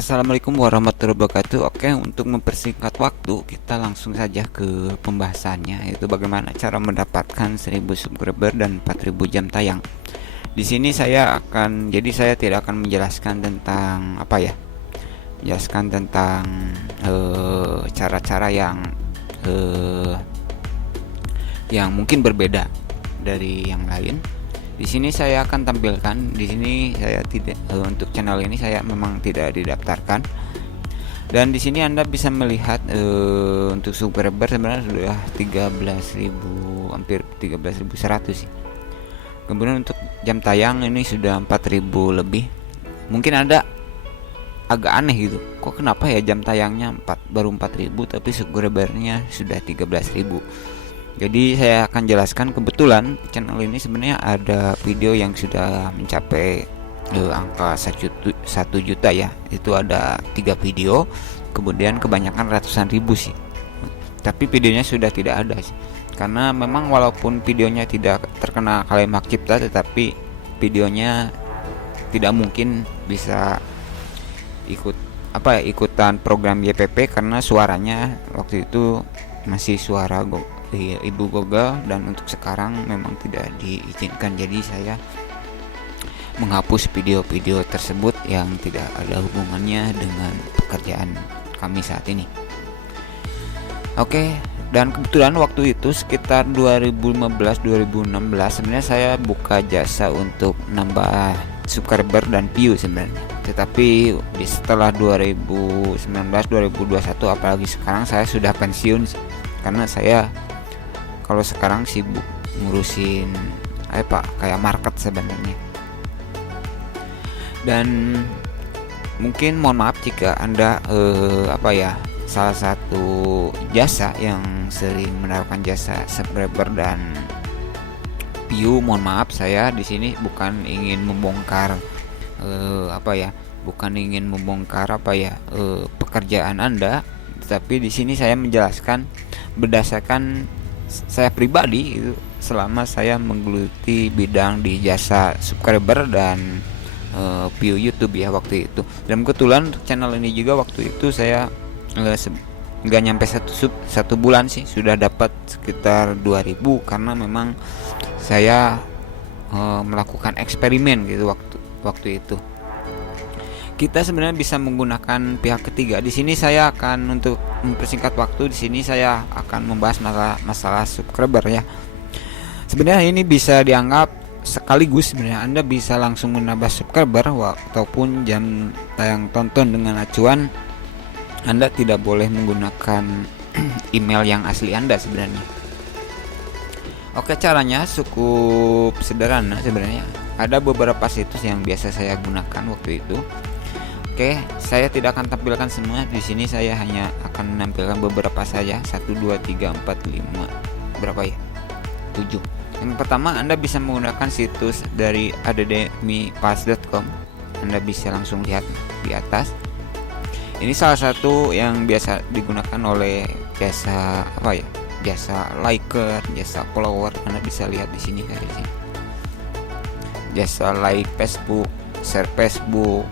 Assalamualaikum warahmatullahi wabarakatuh. Oke, untuk mempersingkat waktu, kita langsung saja ke pembahasannya, yaitu bagaimana cara mendapatkan 1000 subscriber dan 4000 jam tayang. Di sini saya tidak akan menjelaskan tentang menjelaskan tentang cara-cara yang mungkin berbeda dari yang lain. Di sini saya akan tampilkan. Di sini saya tidak untuk channel ini saya memang tidak didaftarkan. Dan di sini Anda bisa melihat untuk subscriber sebenarnya sudah 13.000, hampir 13.100 sih. Kemudian untuk jam tayang ini sudah 4.000 lebih. Mungkin Anda agak aneh gitu. Kok kenapa ya jam tayangnya baru 4.000 tapi subscribernya sudah 13.000. Jadi saya akan jelaskan, kebetulan channel ini sebenarnya ada video yang sudah mencapai angka 1 juta ya. Itu ada 3 video, kemudian kebanyakan ratusan ribu sih. Tapi videonya sudah tidak ada sih. Karena memang walaupun videonya tidak terkena klaim hak cipta, tetapi videonya tidak mungkin bisa ikutan program YPP karena suaranya waktu itu masih suara Ibu Google, dan untuk sekarang memang tidak diizinkan. Jadi saya menghapus video-video tersebut yang tidak ada hubungannya dengan pekerjaan kami saat ini. Oke, dan kebetulan waktu itu sekitar 2015-2016 sebenarnya saya buka jasa untuk nambah subscriber dan view sebenarnya. Tetapi setelah 2019-2021 apalagi sekarang saya sudah pensiun karena saya kalau sekarang sibuk ngurusin kayak market sebenarnya. Dan mungkin mohon maaf jika Anda salah satu jasa yang sering menawarkan jasa subscriber dan view. Mohon maaf, saya di sini bukan ingin membongkar pekerjaan Anda, tetapi di sini saya menjelaskan berdasarkan saya pribadi itu selama saya menggeluti bidang di jasa subscriber dan view YouTube ya waktu itu. Dan kebetulan untuk channel ini juga waktu itu saya nggak nyampe satu bulan sih sudah dapat sekitar 2000, karena memang saya melakukan eksperimen gitu waktu itu. Kita sebenarnya bisa menggunakan pihak ketiga. Di sini saya akan, untuk mempersingkat waktu, di sini saya akan membahas masalah subscriber ya. Sebenarnya ini bisa dianggap sekaligus, sebenarnya Anda bisa langsung menambah subscriber ataupun jam tayang tonton dengan acuan Anda tidak boleh menggunakan email yang asli Anda sebenarnya. Oke, caranya cukup sederhana sebenarnya. Ada beberapa situs yang biasa saya gunakan waktu itu. Oke, saya tidak akan tampilkan semua di sini. Saya hanya akan menampilkan beberapa saja. 1, 2, 3, 4, 5. Berapa ya? 7. Yang pertama, Anda bisa menggunakan situs dari addmipass.com. Anda bisa langsung lihat di atas. Ini salah satu yang biasa digunakan oleh jasa jasa liker, jasa follower. Anda bisa lihat di sini kayak di sini. Jasa like Facebook, share Facebook,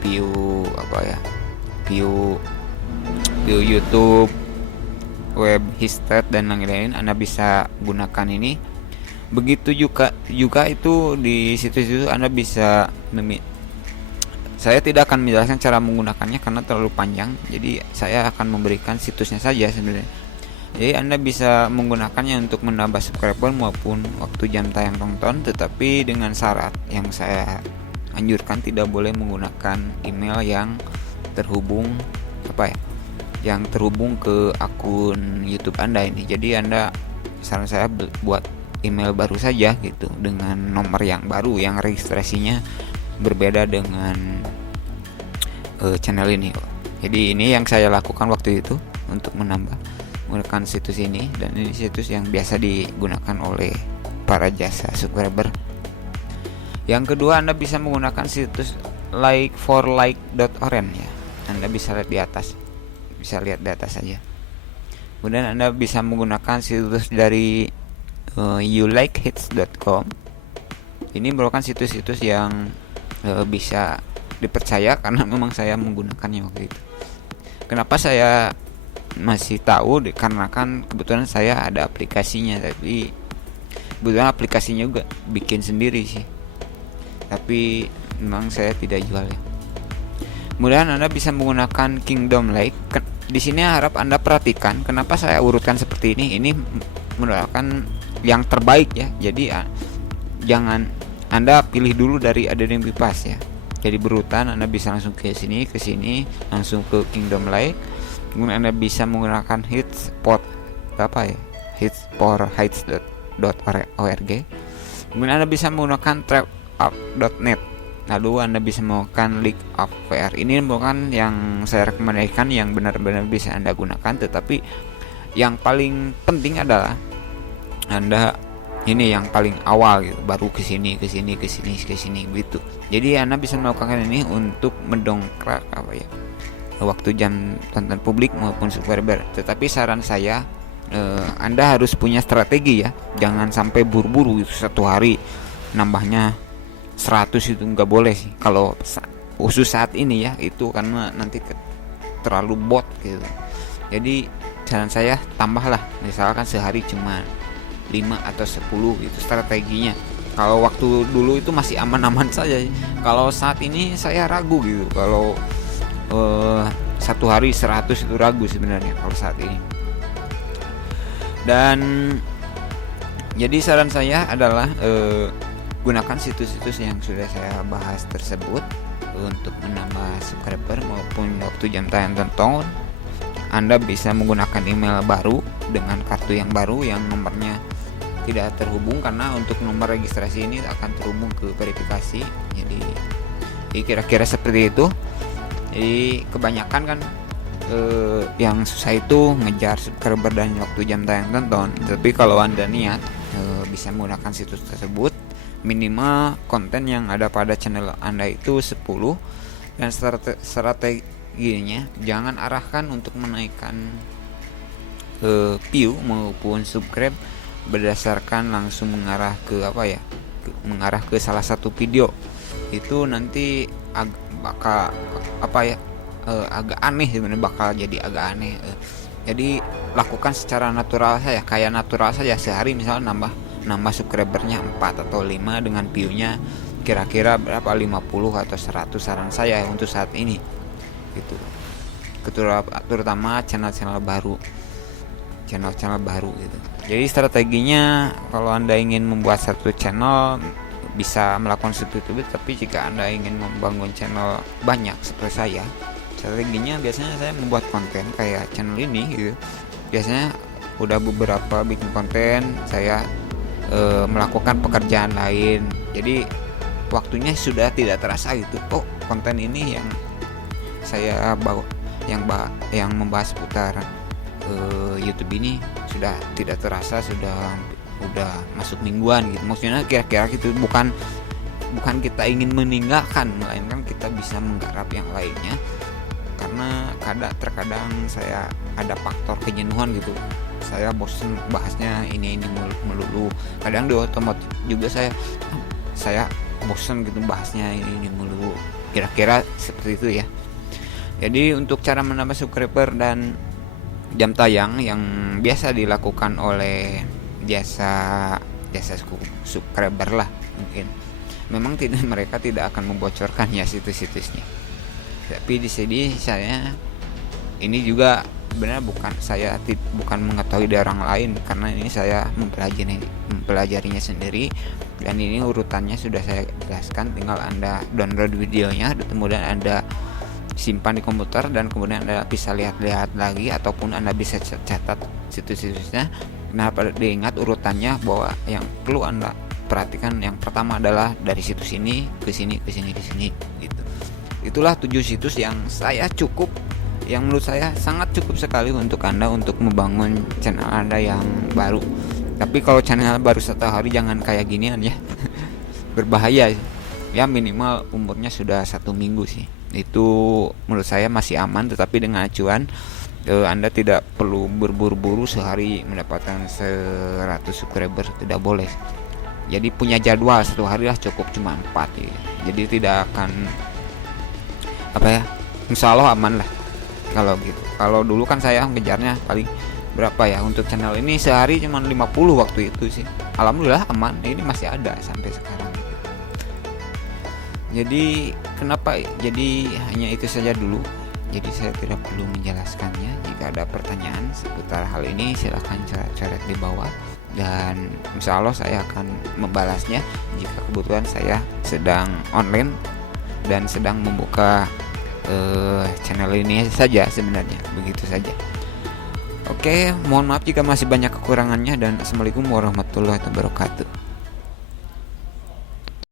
view YouTube, web history dan lain-lain. Anda bisa gunakan ini. Begitu juga itu di situs itu Anda bisa saya tidak akan menjelaskan cara menggunakannya karena terlalu panjang. Jadi saya akan memberikan situsnya saja sebenarnya. Jadi Anda bisa menggunakannya untuk menambah subscriber maupun waktu jam tayang tonton, tetapi dengan syarat yang saya anjurkan tidak boleh menggunakan email yang terhubung ke akun YouTube Anda ini. Jadi Anda, saran saya buat email baru saja gitu dengan nomor yang baru yang registrasinya berbeda dengan channel ini. Jadi ini yang saya lakukan waktu itu untuk menggunakan situs ini, dan ini situs yang biasa digunakan oleh para jasa subscriber. Yang kedua, Anda bisa menggunakan situs like4like.org ya. Anda bisa lihat di atas. Bisa lihat di atas saja. Kemudian Anda bisa menggunakan situs dari youlikehits.com. Ini merupakan situs-situs yang bisa dipercaya karena memang saya menggunakannya waktu itu. Kenapa saya masih tahu? Karena kan kebetulan saya ada aplikasinya, tapi kebetulan aplikasinya juga bikin sendiri sih, tapi memang saya tidak jual ya. Kemudian Anda bisa menggunakan Kingdom Lake. Di sini harap Anda perhatikan kenapa saya urutkan seperti ini. Ini merupakan yang terbaik ya. Jadi jangan Anda pilih dulu dari Academy Pass ya. Jadi berurutan, Anda bisa langsung ke sini, langsung ke Kingdom Lake. Kemudian Anda bisa menggunakan Hitspot Hitsport.org. Kemudian Anda bisa menggunakan TrackUp.net. Lalu Anda bisa menggunakan League of VR. Ini merupakan yang saya rekomendasikan, yang benar-benar bisa Anda gunakan. Tetapi yang paling penting adalah Anda ini yang paling awal gitu, baru ke sini gitu. Jadi Anda bisa melakukan ini untuk mendongkrak waktu jam tonton publik maupun subscriber. Tetapi saran saya, Anda harus punya strategi ya. Jangan sampai buru-buru itu, satu hari nambahnya 100 itu nggak boleh sih. Kalau khusus saat ini ya, itu karena nanti terlalu bot gitu. Jadi saran saya tambahlah, misalkan sehari cuma 5 atau 10 itu strateginya. Kalau waktu dulu itu masih aman-aman saja. Kalau saat ini saya ragu gitu. Kalau satu hari 100 itu ragu sebenarnya kalau saat ini. Dan jadi saran saya adalah gunakan situs-situs yang sudah saya bahas tersebut untuk menambah subscriber maupun waktu jam tayang tonton. Anda bisa menggunakan email baru dengan kartu yang baru yang nomornya tidak terhubung, karena untuk nomor registrasi ini akan terhubung ke verifikasi. Jadi kira-kira seperti itu. Jadi kebanyakan kan yang susah itu ngejar subscriber dan waktu jam tayang tonton. Tapi kalau Anda niat bisa menggunakan situs tersebut, minimal konten yang ada pada channel Anda itu 10. Dan strateginya jangan arahkan untuk menaikkan view maupun subscribe berdasarkan langsung mengarah ke mengarah ke salah satu video. Itu nanti agak aneh sebenarnya, bakal jadi agak aneh. Jadi lakukan secara natural saja, kayak natural saja. Sehari misalnya nambah subscribernya 4 atau 5 dengan view-nya kira-kira berapa, 50 atau 100 saran saya untuk saat ini gitu. Terutama channel-channel baru gitu. Jadi strateginya, kalau Anda ingin membuat satu channel bisa melakukan seperti itu. Tapi jika Anda ingin membangun channel banyak seperti saya, strateginya biasanya saya membuat konten kayak channel ini gitu. Biasanya udah beberapa bikin konten, saya melakukan pekerjaan lain. Jadi waktunya sudah tidak terasa gitu. Oh, konten ini yang saya bawa yang membahas seputar YouTube ini sudah tidak terasa, udah masuk mingguan gitu. Maksudnya kira-kira gitu, bukan kita ingin meninggalkan, melainkan kita bisa menggarap yang lainnya. Karena terkadang saya ada faktor kejenuhan gitu. Saya bosan bahasnya ini melulu. Kadang di otomotif juga saya bosan gitu bahasnya ini melulu. Kira-kira seperti itu ya. Jadi untuk cara menambah subscriber dan jam tayang yang biasa dilakukan oleh jasa subscriber lah, mungkin memang mereka tidak akan membocorkan ya situs-situsnya. Tapi di sini saya ini juga benar bukan mengetahui dari orang lain, karena ini saya mempelajarinya sendiri. Dan ini urutannya sudah saya jelaskan, tinggal Anda download videonya, kemudian Anda simpan di komputer, dan kemudian Anda bisa lihat-lihat lagi, ataupun Anda bisa catat situs-situsnya. Nah, diingat urutannya bahwa yang perlu Anda perhatikan yang pertama adalah dari situs ini ke sini gitu. Itulah 7 situs yang menurut saya sangat cukup sekali untuk Anda untuk membangun channel Anda yang baru. Tapi kalau channel baru 1 hari jangan kayak ginian ya. Berbahaya ya, minimal umurnya sudah 1 minggu sih. Itu menurut saya masih aman. Tetapi dengan acuan Anda tidak perlu berburu-buru sehari mendapatkan 100 subscriber, tidak boleh. Jadi punya jadwal 1 hari lah cukup, cuma 4 ya. Jadi tidak akan apa ya, insya Allah aman lah kalau gitu. Kalau dulu kan saya ngejarnya paling berapa ya, untuk channel ini sehari cuma 50 waktu itu sih. Alhamdulillah aman, ini masih ada sampai sekarang. Jadi kenapa, jadi hanya itu saja dulu, jadi saya tidak perlu menjelaskannya. Jika ada pertanyaan seputar hal ini silahkan coret-coret di bawah, dan insya Allah saya akan membalasnya jika kebetulan saya sedang online dan sedang membuka channel ini saja. Sebenarnya begitu saja. Oke, mohon maaf jika masih banyak kekurangannya, dan assalamualaikum warahmatullahi wabarakatuh.